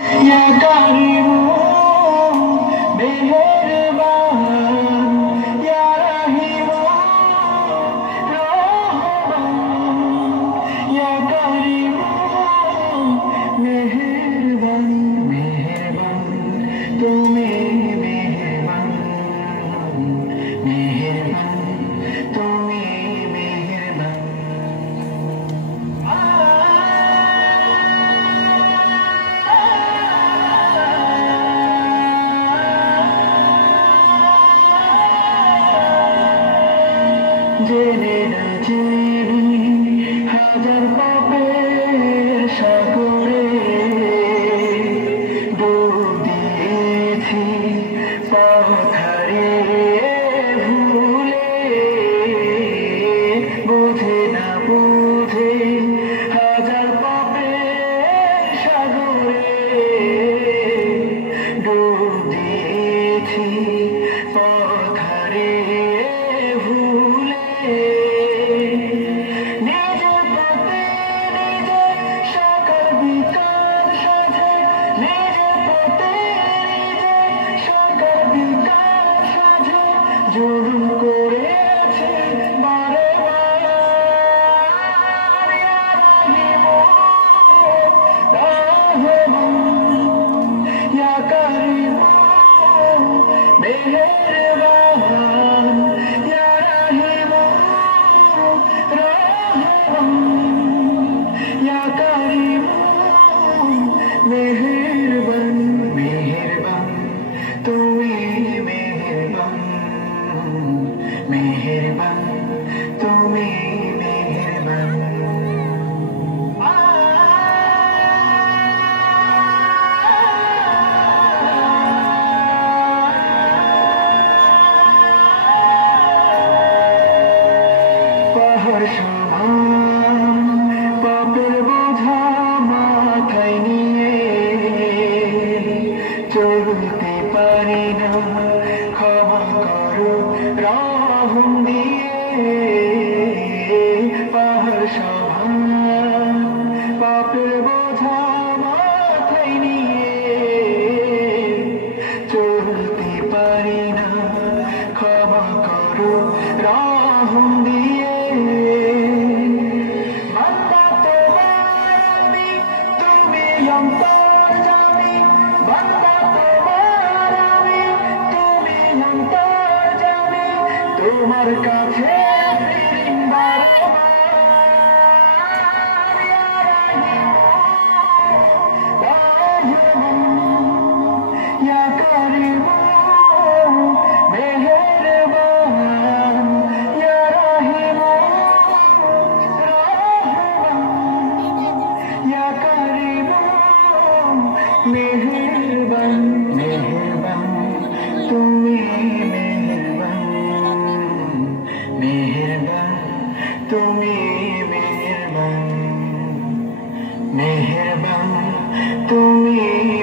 या कारिमो मेहरबान या रहीमो रहमान या कारिमो मेहरबान मेहरबान तुम्हें मेहरबान मेहरबान तुम्हें मेहरबान জেনে না জেনে হাজার পাপের সাগরে ডুব দিয়েছি পথ হারিয়ে ভুলে বুঝে না বুঝে হাজার পাপের সাগরে ডুব দিয়েছি পথ হারিয়ে জুলুম করেছে বারে ইয়া কারিমো মেহেরবান ইয়া রহিমো রহমান ইয়া কারিমো মেহেরবান মেহেরবান তুমি মেহেরবান मेहरबान तुम्हें मेहरबान পাহাড় সমান পাপের বোঝা মাথায় নিয়ে চলতে পারি না ক্ষমা করো রহম দিয়ে পাহাড় সমান পাপের বোঝা মাথায় নিয়ে চলতে পারি না ক্ষমা করো রহম দিয়ে বান্দা তোমার আমি তুমি অন্তর্যামী বান্দা তোমার আমি তুমি অন্তর্যামী তোমার কাছে ইয়া কারিমো মেহেরবান ইয়া রহিমো রহমান ইয়া কারিমো মেহেরবান মেহেরবান তুমি মেহেরবান मेहरबान तुम्हें मेहरबान मेहरबान तुम्हें